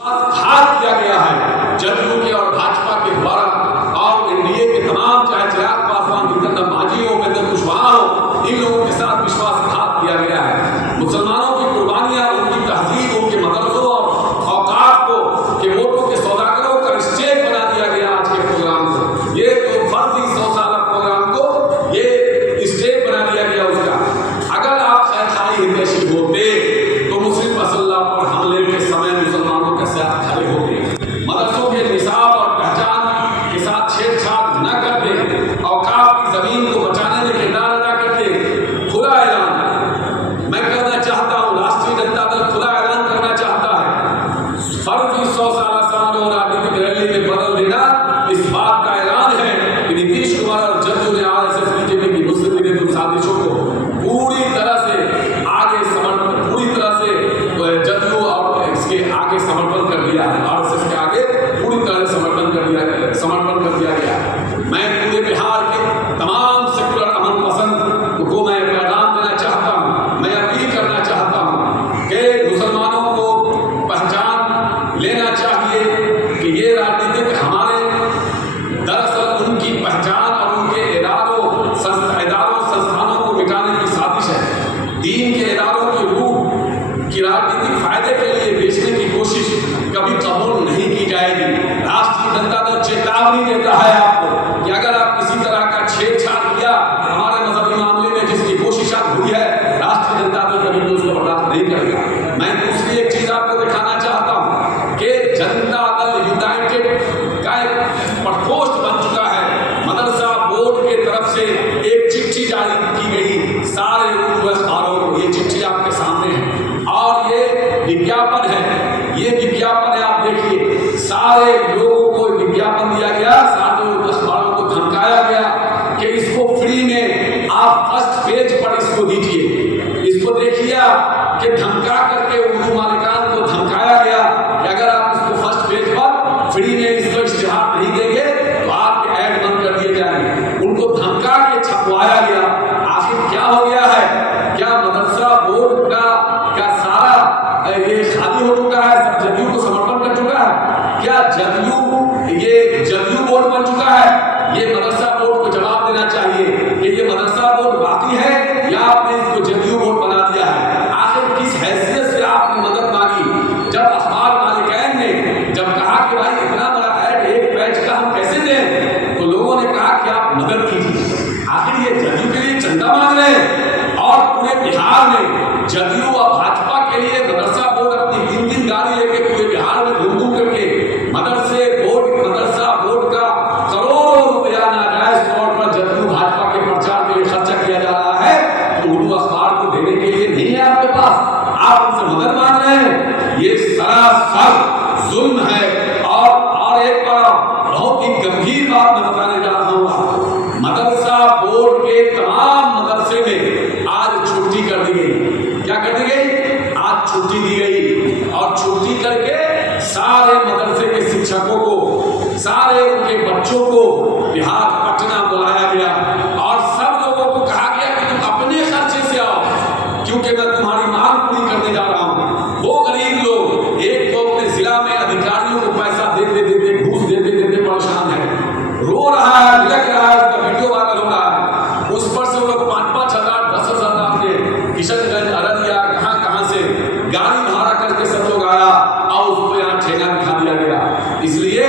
घात किया गया है जदयू के और भाजपा के द्वारा और एनडीए के तमाम, चाहे चिराग पासवान, जीतन मांझी हो, उपेंद्र कुशवाहा हो, इन लोगों के साथ विश्वासघात किया गया है। मुसलमानों की कुर्बानियां, उनकी तहजीब, उनके मदरसों और औकात को के वोटों के सौदागरों का स्टेज बना दिया गया। आज के प्रोग्राम को ये तो फर्जी 100 साल प्रोग्राम को ये स्टेज बना दिया गया उसका। अगर आप खैरखाई हितैषी होते तो मुस्लिम मसल्ला पर हमले के समय मुसलमानों के साथ खड़े होते, मदरसों के निसाब और पहचान के साथ छेड़छाड़ न करते, औकात की जमीन को बचाने में किरदार अदा करते। खुला ऐलान मैं करना चाहता हूँ, राष्ट्रीय जनता दल खुला ऐलान करना चाहता है, फर्जी 100 साल और राजनीतिक रैली में बदल देना इस बात का ऐलान है कि नीतीश कुमार और जदयू ने आरएसएस बीजेपी की मुस्लिम विरोधी साजिशों को पूरी तरह से आगे समर्थन, पूरी तरह से जदयू और इसके आगे समर्थन कर दिया है। आरएसएस के आगे पूरी तरह से समर्थन कर दिया गया। मैं पूरे बिहार के तमाम सेकुलर अमन पसंद को मैं पैगाम देना चाहता हूँ, मैं अपील करना चाहता हूँ कि मुसलमानों को पहचान लेना चाहिए कि ये राजनीतिक हमारे दरअसल उनकी पहचान और उनके इदारों संस्थानों को मिटाने की साजिश है। दीन के इदारों की रूह की राजनीतिक फायदे के लिए बेचने की कोशिश कभी कबूल नहीं की जाएगी। राष्ट्रीय जनता दल चेतावनी देता है आपको कि अगर आप किसी तरह का छेड़छाड़ किया हमारे मजहबी मामले में जिसकी कोशिश हुई है, राष्ट्रीय जनता दल कभी भी उसको बर्दाश्त नहीं करेगा। मैं दूसरी एक चीज आपको दिखाना चाहता हूँ कि जनता दल यूनाइटेड का एक प्रकोष्ठ बन चुका है। मदरसा बोर्ड के तरफ से एक चिट्ठी जारी की गई सारे उर्दू अखबारों को, ये चिट्ठी आपके सामने है और ये विज्ञापन है, ये विज्ञापन है, आप देखिए सारे लोगों को विज्ञापन दिया गया, सारे उर्दू अखबारों को धमकाया गया कि इसको फ्री में आप फर्स्ट पेज पर इसको दीजिए, इसको देखिए कि धमका करके उर्दू मालिकान को धमकाया गया कि अगर आप इसको फर्स्ट पेज पर फ्री में इसको इश्तिहार नहीं देंगे तो आपके ऐड बंद कर दिए जाएंगे। उनको धमका के छपवाया गया। आखिर क्या हो गया है? क्या मदरसा बोर्ड का सारा ये खाली हो चुका है, सब जदयू को समर्पण कर चुका है? क्या जदयू बोर्ड बन चुका है? ये मदरसा बोर्ड को जवाब देना चाहिए कि ये मदरसा बोर्ड बाकी है या आपने इसको जदयू बोर्ड बना दिया है। आखिर किस हैसियत से आपने मदद मांगी? जब अखबार मालिकान ने जब कहा कि भाई इतना बड़ा ऐड एक पेज का हम कैसे दें, तो लोगों ने कहा कि आप मदद कीजिए। आखिर ये जदयू के लिए चंदा मांग रहे हैं और पूरे बिहार में जदयू और भाजपा के लिए मदरसा बोर्ड अपनी 3 गाड़ी लेके पूरे बिहार में घूम करके मदरसा बोर्ड का करोड़ों रुपया नाजायज तौर पर जदयू भाजपा के प्रचार के लिए खर्चा किया जा रहा है, तो उर्दू अखबार को देने के लिए नहीं है आपके पास, आप उनसे मदद मांग रहे हैं। ये सरासर जुल्म है। और एक बड़ा बहुत ही गंभीर बात मैं बताने जा रहा हूँ, मदरसा बोर्ड के तमाम मदरसे में आज छुट्टी कर दी गई। क्या कर दी गई? आज छुट्टी दी गई और छुट्टी करके सारे मदरसे के शिक्षकों को, सारे उनके बच्चों को बिहार पटना बुलाया गया और सब लोगों को कहा गया कि तुम अपने खर्चे से आओ, क्योंकि मैं तुम्हारी मांग पूरी करने जा रहा हूँ। वो गरीब लोग एक तो अपने जिला में अधिकारियों को पैसा देते घूस देते परेशान है, रो रहा है, बिलख रहा है, उसका वीडियो वायरल हो रहा है। उस पर से वो लोग 5-5 हजार 10-10 हजार ने किशनगंज, अररिया, कहां से गाड़ी भाड़ा करके सब लोग आया और उसको यहाँ ठेला दिखा दिया गया। इसलिए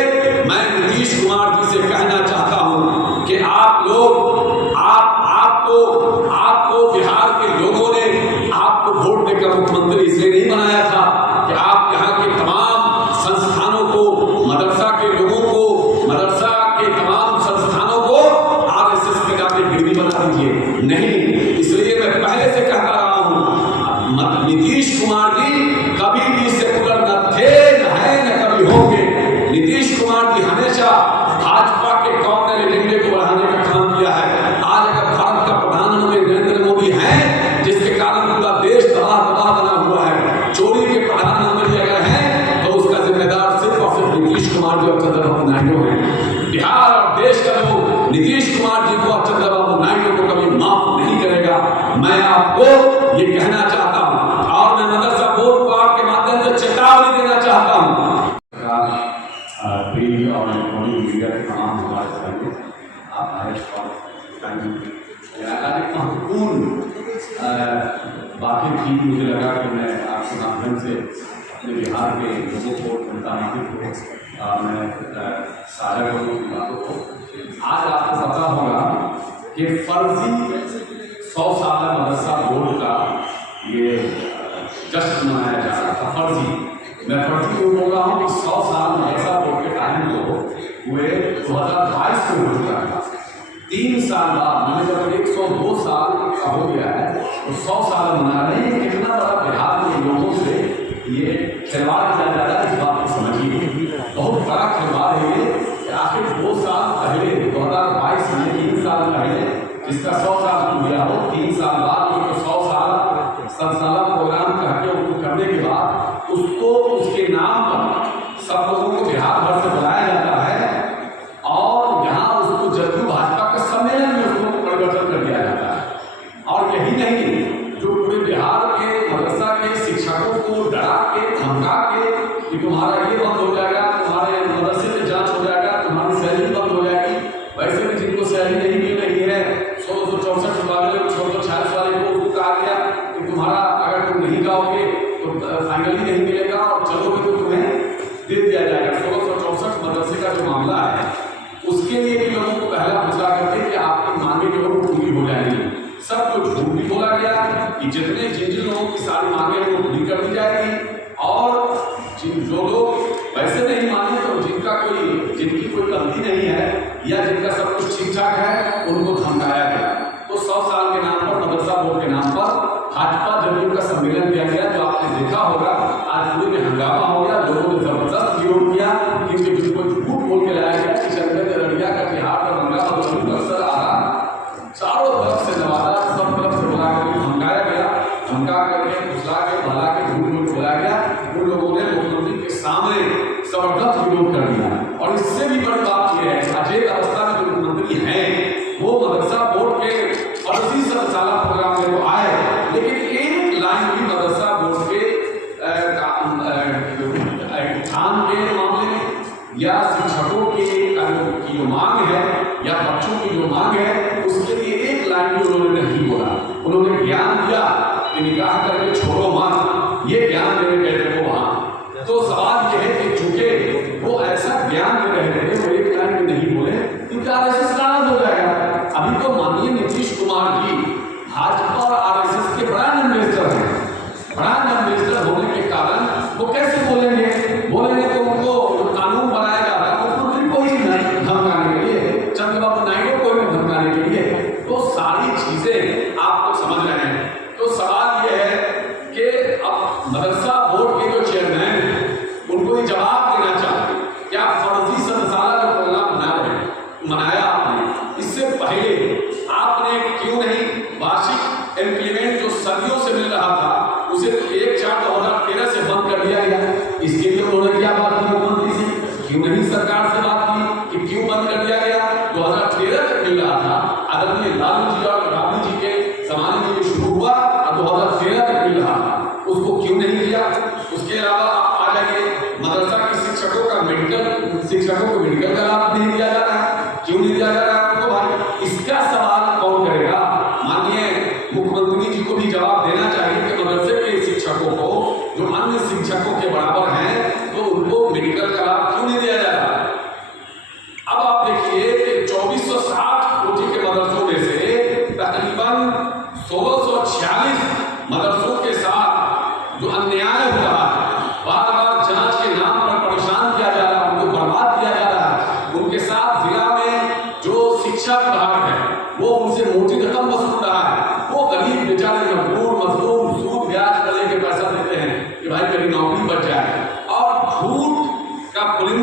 मैं नीतीश कुमार जी से कहना चाहता हूं कि आप लोग आपको बिहार के लोगों ने आपको वोट देकर मुख्यमंत्री इसलिए नहीं बनाया था कि आप यहाँ के तमाम संस्था मीडिया के तमाम हमारे सामने आप आए एक महत्वपूर्ण बातें थी। मुझे लगा कि मैं आपके माध्यम से अपने बिहार के लोगों को, जनता को मैं साझा करूँ की बातों को। आज आपको पता होगा कि फर्जी 100 साल मदरसा बोर्ड का ये जश्न मनाया जा रहा था। फर्जी, मैं फर्जी क्यों बोल रहा हूँ कि 100 साल मदरसा बोर्ड के टाइम को हुए 2022 में हो चुका था। 3 साल बाद मैंने जब 102 साल का हो गया है तो 100 साल मना रहे हैं। कितना बड़ा बिहार के लोगों से ये खिलवाड़ किया जा रहा है, इस बात को समझिए। बहुत बड़ा खिलवाड़ है ये कि आखिर 2 साल पहले 2022 में 3 साल पहले जिसका 100 साल पूरा हो, 3 साल बाद उसको 100 साल संसाला प्रोग्राम करके उसको करने के बाद उसको उसके नाम पर सब लोगों को बिहार भर से बुलाया जाता है और यहाँ उसको जदयू भाजपा के सम्मेलन में उसको परिवर्तन कर दिया जाता है। और यही नहीं, जो पूरे बिहार के मदरसा के शिक्षकों को डरा के धमका के कि तुम्हारा ये बंद हो जाएगा, तुम्हारे मदरसे में जांच हो जाएगा, तुम्हारी सैलरी बंद हो जाएगी। वैसे भी जिनको सैलरी नहीं मिल रही है 1664 वाले 1646 वाले को उसको कहा गया कि तुम्हारा अगर तुम नहीं जाओगे तो फाइनली नहीं मिलेगा और चलोगे तो तुम्हें दे दिया जाएगा। 1664 मदरसे का जो मामला है उसके लिए भी लोगों को पहला फैसला करके कि आपकी मांगे जो पूरी हो जाएगी। सब कुछ झूठ भी बोला गया कि जिन लोगों की सारी मांगे वो पूरी कर दी जाएगी और जो लोग वैसे नहीं माने तो जिनकी कोई गलती नहीं है या जिनका सब कुछ ठीक ठाक है उनको धमकाया गया। तो 100 साल के नाम पर मदरसा बोर्ड के नाम पर भाजपा जदयू का सम्मेलन किया गया, जो आपने देखा होगा। आज पूरे में हंगामा हो गया, लोगों ने जबरदस्त विरोध किया कि जिनको झूठ बोल के लाया गया कि चंद्र रड़िया का बिहार का हंगामा अवसर आ रहा, चारों तरफ से नवाजा, सब तरफ से बुला कर धमकाया गया, धमका करके घुसला के भला के झूठ बोला गया। उन लोगों ने मुख्यमंत्री के सामने जबरदस्त विरोध कर दिया। और इससे भी बड़ी बात यह है अजय अवस्था में जो मुख्यमंत्री हैं वो मदरसा बोर्ड के फर्जी संचालन प्रोग्राम में तो आए, लेकिन एक लाइन भी मदरसा बोर्ड के ध्यान के मामले में या शिक्षकों की जो मांग है या बच्चों की जो मांग है उसके लिए एक लाइन भी उन्होंने नहीं बोला। उन्होंने ज्ञान दिया कि निकाह करके छोड़ो मत, ये ज्ञान देने गए थे वो वहां। तो सवाल यह है कि चूंकि वो ऐसा ज्ञान दे रहे थे वो एक लाइन में नहीं बोले क्योंकि आरएसएस नाराज हो जाएगा। अभी तो माननीय नीतीश कुमार जी भाजपा और आरएसएस के ब्रांड एम्बेसडर हैं। ब्रांड एम्बेसडर होने के कारण वो कैसे बोलेंगे तो उनको कानून बनाया जा रहा है मुख्यमंत्री को ही धमकाने के लिए, चंद्रबाबू नायडू को ही धमकाने के लिए। तो सारी चीजें आप लोग समझ रहे हैं। तो सवाल यह है कि अब मदरसा बोर्ड के जो चेयरमैन हैं उनको ये जवाब देना चाहिए क्या फर्जी संसाला जो प्रोग्राम मनाया आपने, इससे पहले आपने क्यों नहीं वार्षिक इंक्रीमेंट जो सदियों से मिल रहा था उसे 1/4/2013 से बंद कर दिया गया। इसके लिए उन्होंने क्या बात की मुख्यमंत्री से, क्यों नहीं सरकार से बात की कि क्यों बंद कर दिया गया। 2013 तक मिल रहा था, आदरणीय लालू जी और राबड़ी जी के जमाने में ये शुरू हुआ और 2013 तक मिल रहा था, उसको क्यों नहीं किया। उसके अलावा आप आ जाइए मदरसा के शिक्षकों को मेडिकल का लाभ नहीं दिया जा रहा है, क्यों नहीं दिया जा रहा है उनको भाई, इसका सवाल कौन करेगा। माननीय मुख्यमंत्री जी को भी जवाब देना चाहिए कि मदरसे के शिक्षकों को जो अन्य शिक्षकों के बराबर हैं तो उनको मेडिकल का लाभ क्यों नहीं दिया जा रहा। अब आप देखिए कि 2460 कोटि के मदरसों में से तकरीबन 1646 मदरसों के साथ जो अन्याय हो रहा है, बार बार जांच के नाम पर परेशान किया जा रहा है, उनको बर्बाद किया जा रहा है। उनके साथ जिला में जो शिक्षा विभाग है वो उनसे मोटी रकम वसूल रहा है। वो गरीब बेचारे मजदूर सूद ब्याज कर लेके पैसा देते हैं कि भाई मेरी नौकरी बच जाए और झूठ का पुलिंदा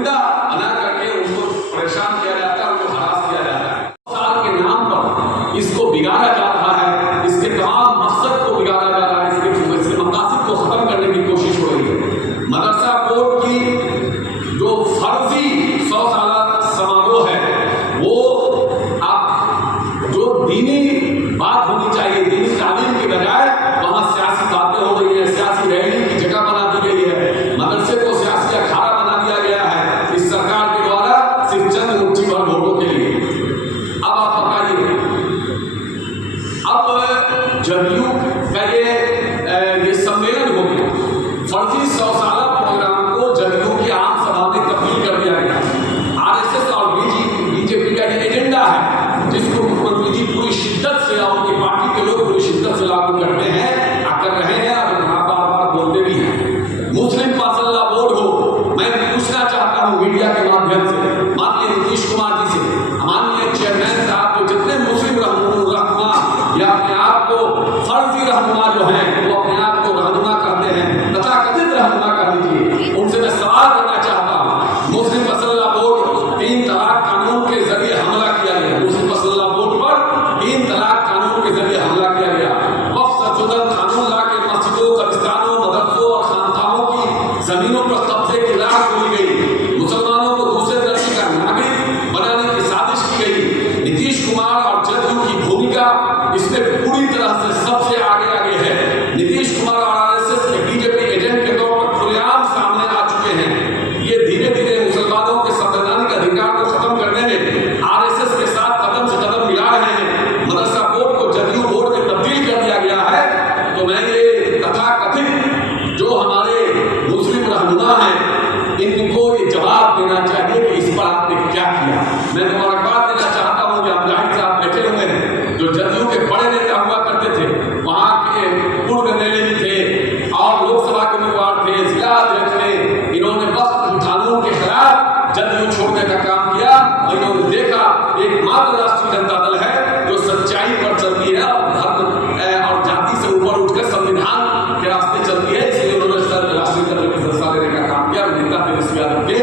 क्या किया। मैं मुबारकबाद देना चाहता हूँ कि अब्दुल्लाही साहब बैठे हुए हैं, जो जदयू के बड़े नेता हुआ करते थे, वहाँ के पूर्व एमएलए भी थे और लोकसभा के उम्मीदवार थे, जिला अध्यक्ष थे। इन्होंने वक्त कानून के खिलाफ जदयू छोड़ने का काम किया और इन्होंने देखा एकमात्र राष्ट्रीय जनता दल है जो सच्चाई पर चलती है और धर्म और जाति से ऊपर उठकर संविधान के रास्ते चलती है। इसलिए उन्होंने राष्ट्रीय दल की संस्था देने का काम किया। नेता तेजस्वी यादव के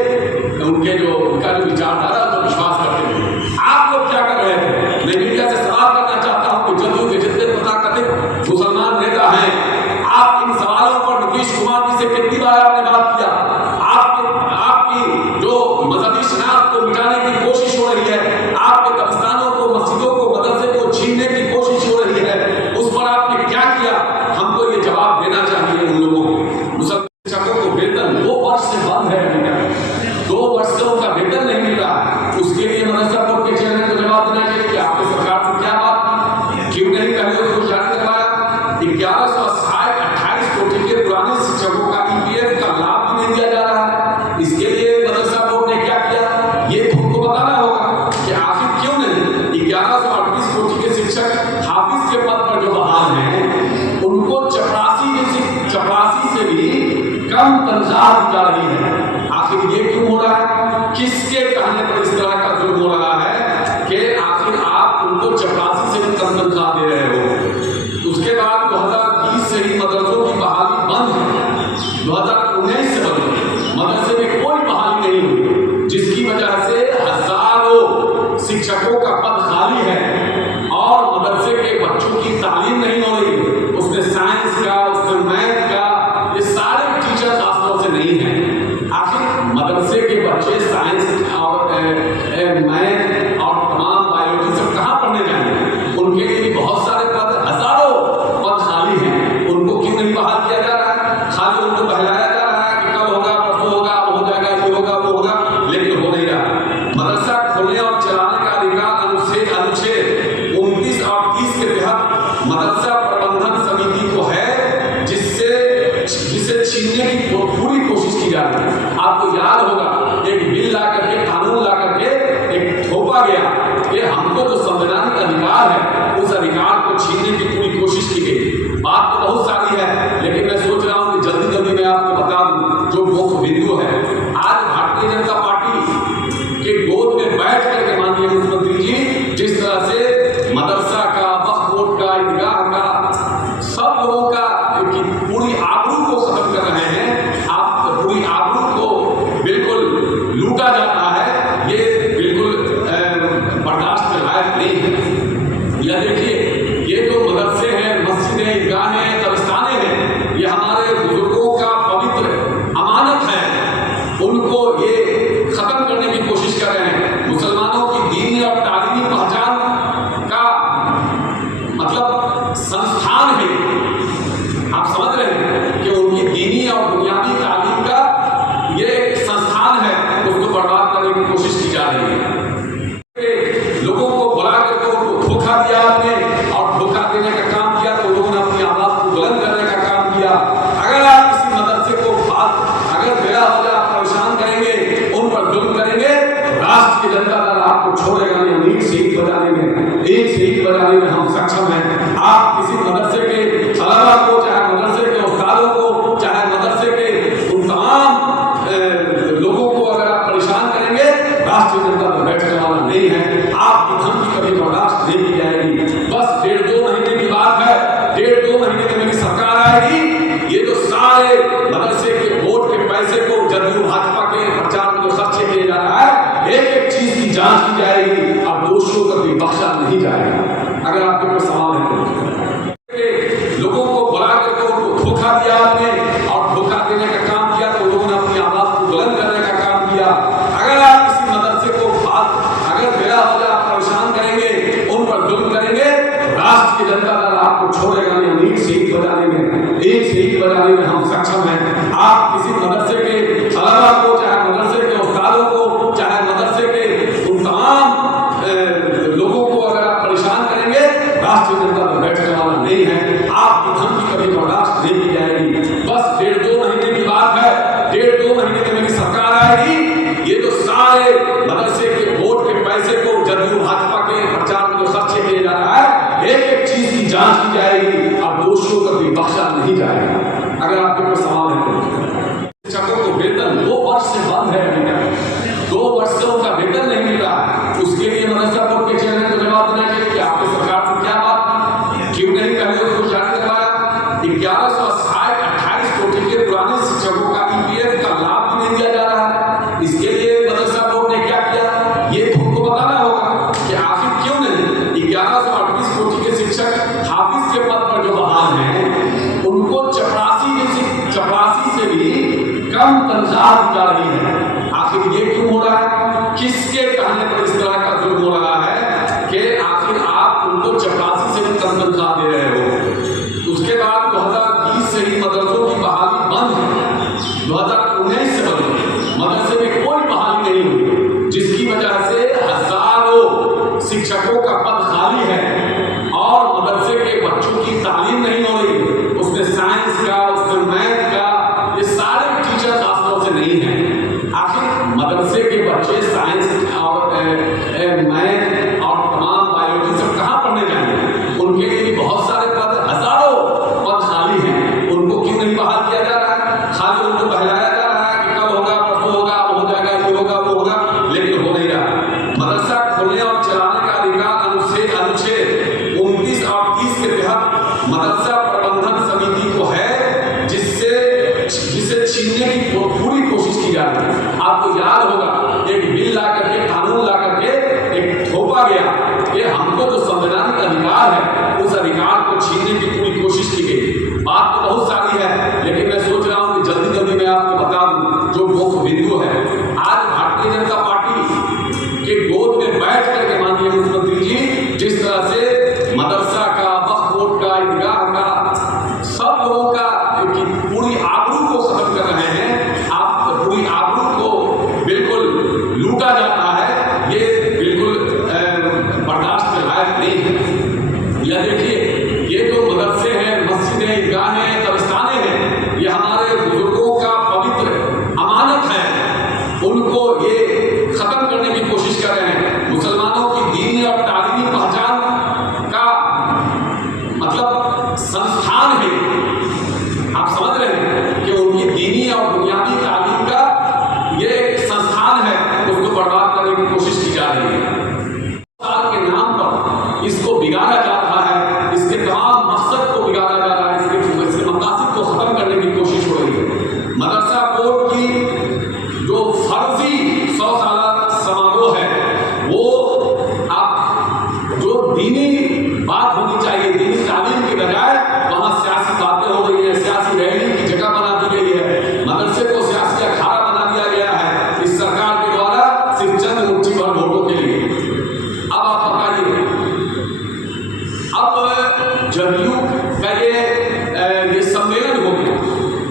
उनका जो विचारधारा तो विश्वास करते थे। आप लोग क्या कर रहे थे? मैं मीडिया से सवाल करना चाहता हूँ कि जदयू के जितने तथाकथित मुसलमान नेता हैं, आप इन सवालों पर नीतीश कुमार जी से कितनी बार आपने बात किया? आपकी जो मजहबी शनाख्त को मिटाने की कोशिश हो रही है, आपके कब्रिस्तानों को, मस्जिदों को, मदरसे को छीनने की कोशिश हो रही है, उस पर आपने क्या किया? हमको ये जवाब देना चाहिए उन लोगों को। मुसलमान शिक्षकों को वेतन 2 वर्ष से बंद है, 2 वर्ष से उनका वेतन नहीं मिल रहा। उसके लिए मदरसा बोर्ड के चेयरमैन को जवाब देना चाहिए कि आपकी सरकार से क्या बात, क्यों नहीं पहले उसको जारी करवाया। 1128 कोटि के पुराने शिक्षकों का ईपीएफ का लाभ भी नहीं दिया जा रहा है। इसके लिए मदरसा बोर्ड ने क्या किया, ये तुमको बताना होगा कि आखिर क्यों नहीं 1138 कोटि के शिक्षक हाफिज के पद पर जो बहाल हैं, उनको चपरासी से भी कम तनख्वाह दी जा रही है। आखिर ये क्यों हो रहा है? किसके कहने पर इस तरह का जुल्म हो रहा है कि आखिर आप उनको चपरासी से भी कम तनख्वाह दे रहे हो? उसके बाद 2020 से ही मदरसों की बहाली बंद है। 2019 से बंद, मदरसे में कोई बहाली नहीं हुई, जिसकी वजह से हजारों शिक्षकों का पद खाली है और मदरसे के बच्चों की तालीम नहीं हो रही। उसमें साइंस का, उसमें मैथ का, ये सारे टीचर खासतौर से नहीं है। आखिर मदरसे के बच्चे साइंस और मैथ और तमाम बायोलॉजी सब कहाँ पढ़ने जाएंगे? उनके लिए बहुत सारे पद, हजारों पद खाली हैं, उनको क्यों नहीं बहाल किया जा रहा है? खाली उनको बहलाया जा रहा है कि कल होगा, परसों होगा, हो जाएगा, ये होगा, वो होगा, लेकिन हो नहीं रहा। मदरसा खोलने और चलाने का अधिकार अनुच्छेद 29 और 30 के तहत मदरसा प्रबंधन समिति को है, जिसे छीनने की पूरी कोशिश की जा रही है। आपको याद होगा, एक बिल ला करके, कानून ला करके एक थोपा गया कि हमको जो संवैधानिक अधिकार है, उस अधिकार को छीनने की पूरी कोशिश की गई। बात तो बहुत सारी है, लेकिन मैं सोच रहा हूँ कि जल्दी जल्दी मैं आपको बता दूं जो मुख्य बिंदु है। आज भारतीय जनता पार्टी के गोद में बैठ करके माननीय मुख्यमंत्री जी जिस तरह से मदरसा का, वक्फ बोर्ड का, ईदगाह का, सब लोगों का पूरी आबरू को खत्म कर रहे हैं, आप पूरी आबरू को बिल्कुल लूटा जाता है, ये बिल्कुल बर्दाश्त के लायक नहीं है। यह देखिए, ये जो मदरसे हैं, मस्जिदें, ईदगाहें, कब्रिस्तानें हैं, ये हमारे बुजुर्गों का पवित्र अमानत है, उनको ये खत्म करने की कोशिश कर रहे हैं। मुसलमानों की दीनी और तालीमी पहचान का मतलब संस्थान है। आप समझ रहे हैं कि उनकी दीनी और बुनियादी तालीम का ये एक संस्थान है, उसको बर्बाद करने की कोशिश की जा रही है। लोगों को बुला करके उनको धोखा दिया आपने, और धोखा देने का काम किया तो लोगों ने अपनी आवाज को बुलंद करने का काम किया। अगर आप किसी मदरसे को अगर बेड़ा हो जाए, आप परेशान करेंगे, उन पर जुल्म करेंगे, राष्ट्र की जनता दल आपको छोड़ेगा नहीं। एक सीट बजाने में हम सक्षम हैं। आप किसी मदरसे के तलबा को, चाहे मदरसे के उस्तादों को, चाहे मदरसे के उन तमाम लोगों को अगर आप परेशान करेंगे, राष्ट्रीय जनता दल बैठने वाला नहीं है। आपकी धमकी कभी बर्दाश्त नहीं की जाएगी। बस 1.5-2 महीने की बात है, 1.5-2 महीने में मेरी सरकार आएगी। ये जो सारे मदरसे के वोट के पैसे को जदयू भाजपा के प्रचार में जो खर्च किया जा रहा है, एक एक चीज की जांच की जाएगी और दोषियों को भी बख्शा नहीं जाएगा। अगर आपके कोई सवाल है तो लोगों को बुला करके उनको धोखा दिया आपने, और धोखा देने का काम किया तो लोगों ने अपनी आवाज को बुलंद करने का काम किया। अगर आप किसी मदरसे को अगर बेड़ा हो जाए, आप परेशान करेंगे, उन पर जुल्म करेंगे, राष्ट्र की जनता दल आपको छोड़ेगा नहीं। एक सीट बजाने में हम सक्षम हैं। आप किसी मदरसे के तलबा को, चाहे मदरसे के उस्तादों को, चाहे मदरसे के उन तमाम लोगों को अगर आप परेशान करेंगे, राष्ट्रीय जनता दल बैठने वाला नहीं है। आपकी धमकी कभी बर्दाश्त नहीं की जाएगी। बस 1.5-2 महीने की बात है, 1.5-2 महीने में मेरी सरकार आएगी। ये जो सारे मदरसे के साथ जा रही है। आखिर ये क्यों हो रहा है? किसके कहने पर इस तरह का जुल्म हो रहा है कि आखिर आप उनको चपरासी से भी कम तनख्वाह दे रहे हो। उसके बाद 2020 से ही मदरसों की बहाली बंद है, 2019 से बंद है, मदरसे में कोई बहाली नहीं हुई, जिसकी वजह से हजारों शिक्षकों का पद खाली है और मदरसे के बच्चों की तालीम नहीं हो रही। उसमें साइंस का, उसमें मैथ का, ये सारे टीचर खासतौर से नहीं है। आखिर मदरसे के बच्चे साइंस और मैथ और तमाम बायोलॉजी सब कहाँ पढ़ने जाएंगे? उनके लिए भी बहुत सारे पद, हजारों पद खाली हैं, उनको क्यों नहीं बहाल किया जा रहा है? खाली उनको बहलाया जा रहा है कि कल होगा, परसों होगा, हो जाएगा, ये होगा, वो होगा, लेकिन हो नहीं रहा। मदरसा खोलने और चलाने का अधिकार अनुच्छेद 29 और 30 के तहत मदरसा प्रबंधन समिति को है, जिसे छीनने की पूरी कोशिश की जा रही है। आपको याद होगा एक बिल ला करके, कानून ला करके एक थोपा गया कि हमको जो संवैधानिक अधिकार है उस अधिकार को छीनने की पूरी कोशिश की गई। बात तो बहुत सारी है, लेकिन मैं सोच रहा हूं कि जल्दी जल्दी मैं आपको बता दूं जो मुख्य बिंदु है। आज भारतीय जनता पार्टी के गोद में बैठ करके माननीय मुख्यमंत्री जी जिस तरह से मदरसा का, वक्फ बोर्ड का, ईदगाह का, सब लोगों का पूरी आबरू को खत्म कर रहे हैं, आप पूरी आबरू को बिल्कुल लूटा जाता है, ये बिल्कुल बर्दाश्त के लायक नहीं है। यह देखिए, ये जो मदरसे हैं, मस्जिदें, ईदगाहें, कब्रिस्तानें हैं, ये हमारे बुजुर्गों का पवित्र अमानत है, उनको ये खत्म करने की कोशिश कर रहे हैं। मुसलमानों की दीनी और तालीमी पहचान का मतलब संस्थान है, आप समझ रहे हैं कि उनकी दीनी और बुनियादी तालीम का ये एक संस्थान है, उसको बर्बाद करने की कोशिश की जा रही है। साल के नाम पर इसको बिगाड़ा जा रहा है, इसके तमाम मकसद को बिगाड़ा जा रहा है, इसके मकासद को खत्म करने की कोशिश हो रही है। मदरसा बोर्ड की जो फर्जी 100 साल समारोह है, वो आप जो दीनी बात होनी चाहिए, दीनी तालीम की बजाय वहां सियासी बातें हो रही है, सियासी रैली की जगह बना दी गई है, मदरसे को सियासी अखाड़ा बना दिया गया है इस सरकार के द्वारा, सिर्फ चंद मुट्ठी भर वोटों के लिए। अब आप बताइए, अब जदयू का ये सम्मेलन हो गया,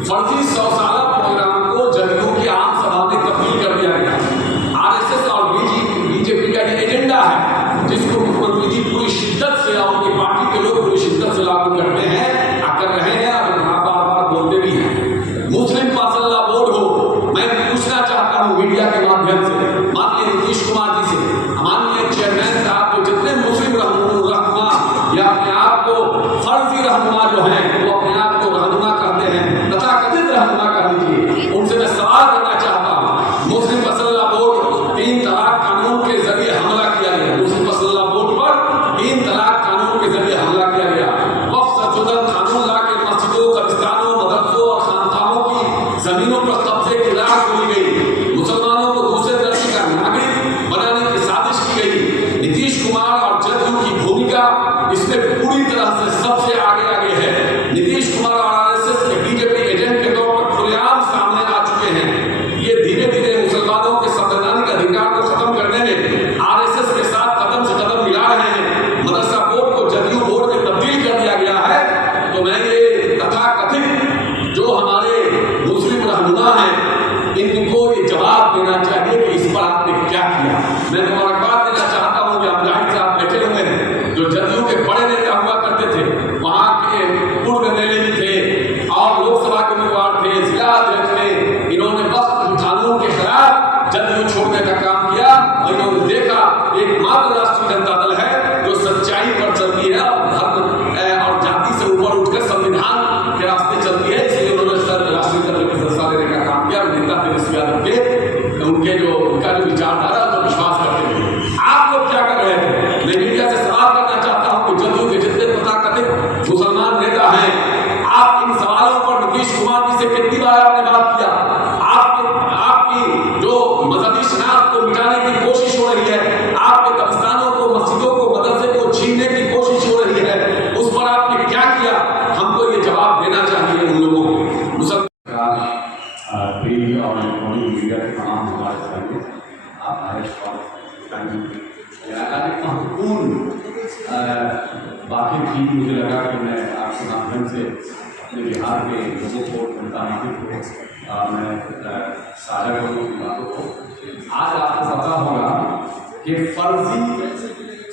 फर्जी 100 साल प्रोग्राम को जदयू की आम सभा में तब्दील कर दिया गया। आरएसएस और बीजेपी का ये एजेंडा है, जिसको मुख्यमंत्री जी पूरी शिद्दत से और उनकी पार्टी के लोग पूरी शिद्दत से लागू करते हैं, कर रहे हैं और बार बार बोलते भी हैं। मुस्लिम फासला बोर्ड हो, मैं पूछना चाहता हूं मीडिया के माध्यम से माननीय नीतीश कुमार जी से, माननीय चेयरमैन साहब, जो जितने मुस्लिम रहनुमा या अपने आप को फर्जी रहनुमा जो हैं, वो अपने आप को रहनुमा कहते हैं, तथाकथित रहनुमा कह लीजिए, उनसे मैं सवाल करना चाहता हूं। मुस्लिम फासला बोर्ड 3 तलाक कानून के जरिए हमला किया गया, मुस्लिम फासला बोर्ड पर 3 तलाक कानून के जरिए हमला किया गया, वक्फ संशोधन कानून ला के मस्जिदों, कब्रिस्तानों, मदरसों और खानकाहों की जमीनों पर कब्जे की राह खोली गई, मुसलमानों को दूसरे दर्जे का नागरिक बनाने की साजिश की गई। नीतीश कुमार और जदयू की भूमिका इसमें पूरी तरह से सबसे आगे है। नीतीश कुमार और आरएसएस के बीजेपी एजेंट के तौर पर खुलेआम सामने आ चुके हैं। ये धीरे धीरे मुसलमानों के संवैधानिक अधिकार को खत्म करने में आरएसएस के साथ कदम से कदम मिला रहे हैं। मदरसा बोर्ड को जदयू बोर्ड में तब्दील कर दिया गया है, तो मैं ये तथाकथित जो हमारे मुस्लिम रहनुमा हैं, इनको ये जवाब देना चाहिए कि इस पर आपने क्या किया। मैं मुबारकबाद देना चाहता हूँ कि अब्दुल्लाही साहब बैठे हुए हैं, जो जदयू के बड़े नेता हुआ करते थे, वहाँ के पूर्व एमएलए भी थे और लोकसभा के उम्मीदवार थे, जिला अध्यक्ष थे। इन्होंने वक्फ कानून के खिलाफ जदयू छोड़ने का काम किया और इन्होंने देखा एकमात्र राष्ट्रीय जनता दल है जो सच्चाई पर चलती है और धर्म और जाति से ऊपर उठकर संविधान के रास्ते चलती है, इसलिए उन्होंने राष्ट्रीय दल के संस्था देने का काम किया। नेता तेजस्वी यादव के उनका जो विचारधारा तो विश्वास करते थे। आप लोग क्या कर रहे थे? मैं मीडिया से सवाल करना चाहता हूं कि जदयू के जितने तथाकथित मुसलमान नेता हैं, आप इन सवालों पर नीतीश कुमार जी से कितनी बार आपने बात किया? आपकी जो मजहबी शनाख्त को मिटाने की कोशिश हो रही है, आपके कब्रिस्तानों को, मस्जिदों को, मदरसे को छीनने की कोशिश हो रही है, उस पर आपने क्या किया? हमको ये जवाब देना चाहिए उन लोगों को। प्रिय और के तमाम हमारे सामने आप आए और महत्वपूर्ण बातें थी। मुझे लगा कि मैं आपके माध्यम से अपने बिहार के लोगों को प्रताड़ित को मैं साझा करूँ की बातों को। आज आपको पता होगा कि फर्जी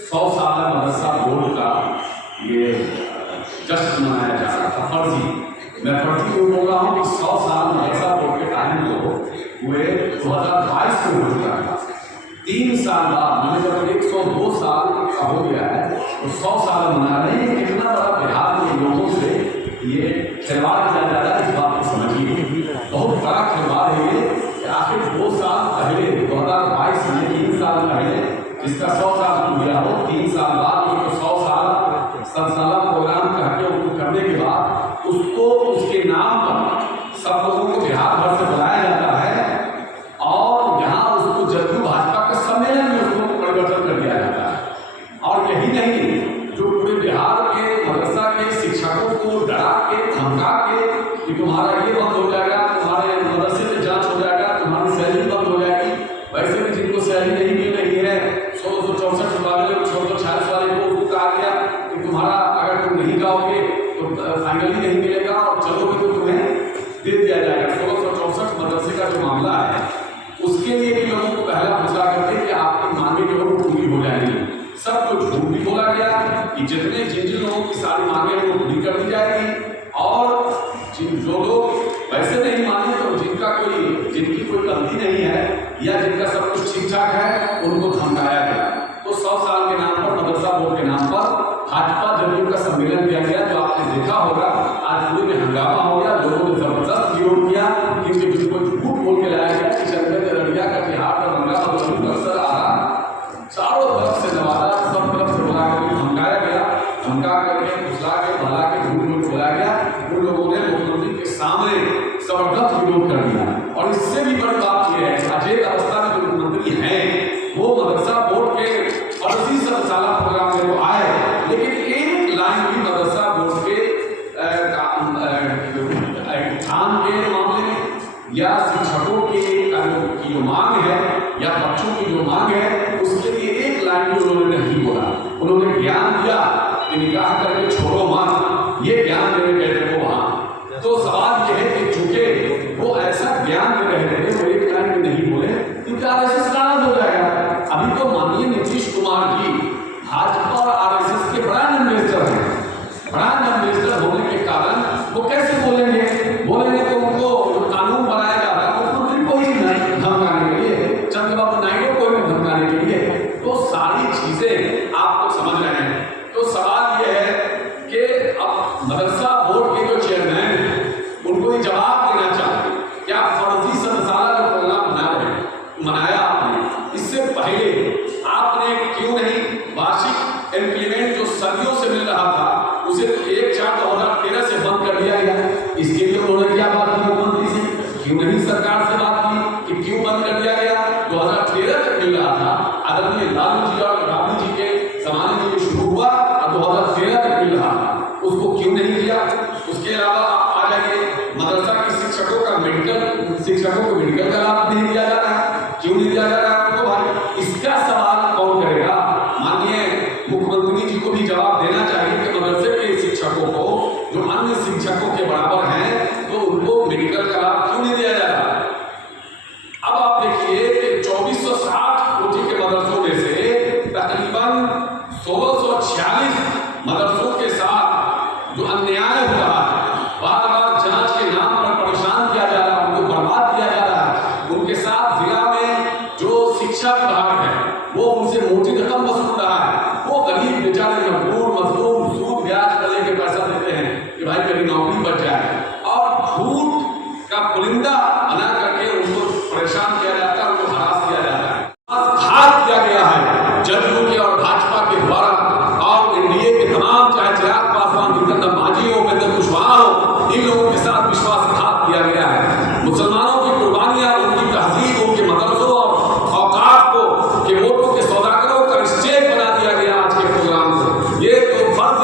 100 साल मदरसा बोर्ड का ये जश्न मनाया जा रहा था। फर्जी, मैं फर्जी क्यों बोल रहा हूँ कि 100 साल मदरसा बोर्ड के टाइम जो हुए 2022 में हो चुका था। 3 साल बाद मैंने जब 102 साल का हो गया है तो 100 साल मना रहे हैं। कितना बड़ा बिहार के लोगों से ये खिलवाड़ किया जा रहा है, इस बात को समझिए। बहुत बड़ा खिलवाड़ है ये कि आखिर 2 साल पहले 2022 में 3 साल पहले जिसका 100 साल पूरा हो, 3 साल बाद उसको 100 साल सत्साला प्रोग्राम करके उसको करने के बाद उसको उसके नाम पर सब लोगों को बिहार भर से बुलाया जाता है और यहाँ उसको जदयू भाजपा के सम्मेलन में उसको परिवर्तन कर दिया जाता है। और यही नहीं, जो पूरे बिहार के मदरसा के शिक्षकों को डरा के धमका के कि तुम्हारा ये बंद हो जाएगा, तुम्हारे मदरसे में जांच हो जाएगा, तुम्हारी सैलरी बंद हो जाएगी। वैसे भी जिनको सैलरी नहीं मिल रही है 1664 वाले 1646 वाले को उसको कहा गया कि तुम्हारा अगर तुम नहीं जाओगे तो फाइनली नहीं मिलेगा और चलोगे तो तुम्हें दे दिया जाएगा। 1664 मदरसे का जो मामला है उसके लिए भी लोगों को पहला फैसला करते कि आपकी मांगे जो पूरी हो जाएगी। सब कुछ झूठ भी बोला गया कि जिन लोगों की सारी मांगे वो पूरी कर दी जाएगी और जो लोग वैसे नहीं माने तो जिनकी कोई गलती नहीं है या जिनका सब कुछ ठीक ठाक है उनको धमकाया गया। तो 100 साल के नाम पर मदरसा बोर्ड के नाम पर भाजपा जदयू का सम्मेलन किया गया, जो आपने देखा होगा। आज पूरे में हंगामा हो गया, लोगों ने जबरदस्त विरोध किया क्योंकि जिनको झूठ बोल के लाया गया कि चंद्रगढ़ अररिया का बिहार का रंगा अवसर आ रहा, चारों तरफ से नवादा सब तरफ से बुला कर धमकाया गया, धमका करके फुसला के भला के झूठ मूठ बोलाया गया। उन लोगों ने मुख्यमंत्री के सामने जबरदस्त विरोध कर दिया। और इससे भी बड़ी बात यह है अजय अवस्था में जो मुख्यमंत्री हैं वो मदरसा बोर्ड के फर्जी संचालन प्रोग्राम में तो आए, लेकिन एक लाइन भी मदरसा बोर्ड के ध्यान के मामले में या शिक्षकों की जो मांग है या बच्चों की जो मांग है उसके लिए एक लाइन भी उन्होंने नहीं बोला। उन्होंने ज्ञान दिया कि निकाह करके छोड़ो मत, ये ज्ञान देने गए थे वो वहां। तो सवाल यह है कि चूंकि वो ऐसा ज्ञान दे रहे थे वो एक लाइन में नहीं बोले क्योंकि आरएसएस नाराज हो जाएगा। अभी तो माननीय नीतीश कुमार जी भाजपा और आरएसएस के ब्रांड एम्बेसडर हैं। ब्रांड एम्बेसडर होने के कारण वो कैसे बोलेंगे तो उनको कानून बनाया जा रहा है मुख्यमंत्री को ही धमकाने के लिए, चंद्रबाबू नायडू को ही धमकाने के लिए। तो सारी चीजें आप लोग समझ रहे हैं। तो सवाल ये है कि अब मदरसा बोर्ड के जो चेयरमैन हैं उनको ये जवाब देना चाहिए क्या फर्जी संसाला का प्रोग्राम मनाया आपने, इससे पहले आपने क्यों नहीं वार्षिक इंक्रीमेंट जो सदियों से मिल रहा था उसे तो 1/4/2013 से बंद कर दिया गया। इसके लिए उन्होंने क्या बात की मुख्यमंत्री से, क्यों नहीं सरकार से बात की कि क्यों बंद कर दिया गया? 2013 तक मिल रहा था, आदरणीय लालू जी और राबड़ी जी के जमाने में शुरू हुआ और 2013 तक मिल रहा था, उसको क्यों नहीं किया? उसके अलावा आप आ जाइए मदरसा के शिक्षकों को मेडिकल का लाभ नहीं दिया जा रहा है, क्यों नहीं दिया जा रहा है आपको भाई? इसका सवाल कौन करेगा? माननीय मुख्यमंत्री जी को भी जवाब देना चाहिए कि मदरसे के शिक्षकों को जो अन्य शिक्षकों के बराबर हैं तो उनको मेडिकल का लाभ क्यों नहीं दिया जा रहा? अब आप देखिए कि 2460 कोटि के मदरसों में से तकरीबन 1646 मदरसों के साथ जो अन्याय हो रहा है, बार बार जांच के नाम पर परेशान किया जा रहा है, उनको बर्बाद किया जा रहा है, उनके साथ जिला में जो शिक्षा विभाग है वो उनसे मोटी रकम वसूल रहा है। वो गरीब बेचारे मजदूर सूद ब्याज पर लेकर पैसा देते हैं कि भाई मेरी नौकरी बच जाए, और झूठ का पुलिंदा बना करके उनको परेशान किया जाता है, उनको हरास किया जाता है। घात किया गया है जदयू के और भाजपा के द्वारा और एनडीए के तमाम, चाहे चिराग पासवान, जितेंद्र मांझी हो, उपेंद्र कुशवाहा हो, इन लोगों के साथ विश्वासघात किया गया है। मुसलमानों की कुर्बानियां, उनकी तहजीब, उनके मदरसों और औकात को के वोटों के सौदागरों का स्टेज बना दिया गया आज के प्रोग्राम से। ये तो फर्ज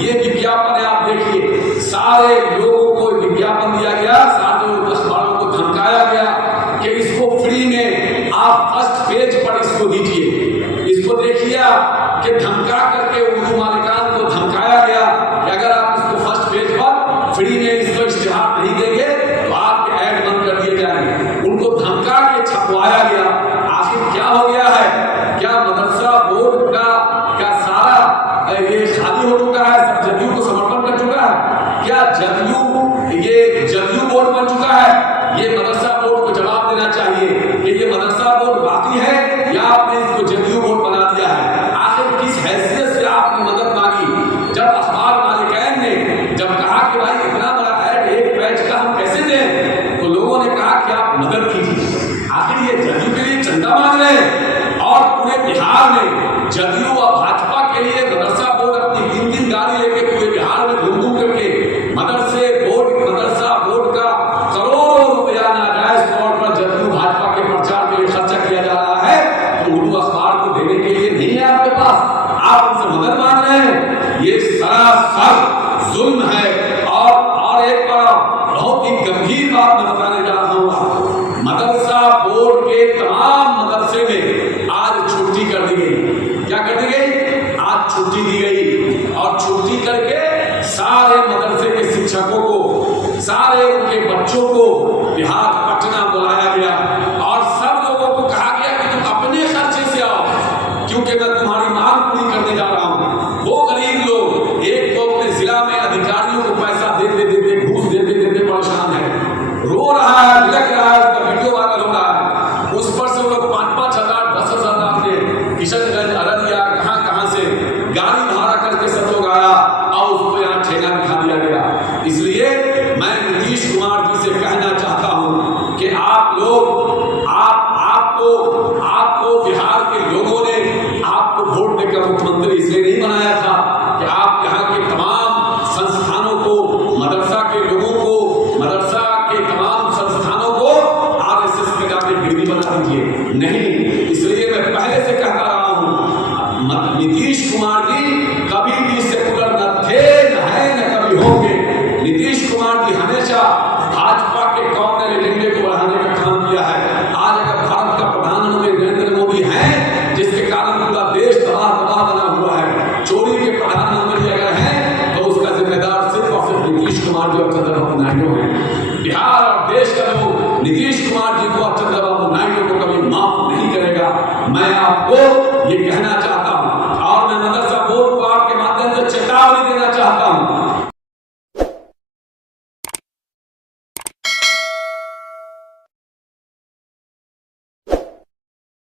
ये विज्ञापन है, आप देखिए सारे लोगों को विज्ञापन दिया गया, सारे अखबारों को धमकाया गया कि इसको फ्री में आप फर्स्ट पेज पर इसको दीजिए, इसको देखिए कि धमका करके उर्दू मालिकान को धमकाया गया कि अगर आप इसको फर्स्ट पेज पर फ्री में इसको इश्तिहार नहीं देंगे तो आपके ऐड बंद कर दिए जाएंगे। उनको धमका के छपवाया गया। आखिर क्या हो गया है? क्या मदरसा बोर्ड का सारा ये खाली हो चुका है, सब जदयू को समर्पण कर चुका है? क्या जदयू बोर्ड बन चुका है? ये मदरसा बोर्ड को जवाब देना चाहिए कि ये मदरसा बोर्ड बाकी है या आपने इसको जदयू बोर्ड बना दिया है। आखिर किस हैसियत से आपने मदद मांगी? जब अखबार मालिकान ने जब कहा कि भाई इतना बड़ा ऐड एक पेज का हम कैसे दें, तो लोगों ने कहा कि आप मदद कीजिए। आखिर ये जदयू के लिए चंदा मांग रहे हैं और पूरे बिहार में जदयू और भाजपा के लिए मदरसा बोर्ड अपनी 3-3 गाड़ी लेके पूरे बिहार में घूम करके मदरसा बोर्ड का करोड़ों रुपया नाजायज तौर पर जदयू भाजपा के प्रचार के लिए खर्चा किया जा रहा है, तो उर्दू अखबार को देने के लिए नहीं है आपके पास, आप उनसे मदद मांग रहे हैं। ये सरासर जुल्म है। और एक बार बहुत ही गंभीर बात मैं बताने जा रहा हूँ। मदरसा बोर्ड के तमाम मदरसे में आज छुट्टी कर दी गई। क्या कर दी गई? आज छुट्टी दी गई और छुट्टी करके सारे मदरसे के शिक्षकों को, सारे उनके बच्चों को बिहार पटना बुलाया गया और सब लोगों को कहा गया कि तुम अपने खर्चे से आओ, क्योंकि मैं तुम्हारी मांग पूरी करने जा रहा हूँ। वो गरीब लोग एक तो अपने जिला में अधिकारियों को पैसा देते घूस देते परेशान है, रो रहा है, लग रहा है, उसका वीडियो वायरल हो रहा है। उस पर से वो लोग 5-5 हजार 10 हजार ने किशनगंज, अररिया, कहां से गाड़ी भाड़ा करके सब लोग आया और उसको यहाँ ठेला दिखा दिया गया। इसलिए मैं नीतीश कुमार जी से कहना चाहता हूं कि आप लोग आपको बिहार के लोगों ने आपको वोट देकर मुख्यमंत्री इसलिए नहीं बनाया था कि आप यहाँ के तमाम संस्थानों को, मदरसा के लोगों को, मदरसा के तमाम संस्थानों को आरएसएस के जाके गिरवी बना दीजिए। नहीं, इसलिए मैं पहले से कहता रहा हूं, नीतीश कुमार जी कभी भी सेकुलर न थे, न है, न कभी होंगे। नीतीश कुमार जी हमेशा भाजपा के कॉर्नर एजेंडे को बढ़ाने का काम किया है। आज अगर भारत का प्रधानमंत्री नरेंद्र मोदी है, जिसके कारण पूरा देश तबाह बना हुआ है, चोरी के प्रधानमंत्री अगर हैं तो उसका जिम्मेदार सिर्फ और सिर्फ नीतीश कुमार जी और चंद्रबाबू नायडू हैं। बिहार और देश का लोग नीतीश कुमार जी को और चंद्रबाबू नायडू को कभी माफ नहीं करेगा। मैं आपको ये कहना चाहता हूँ और मैं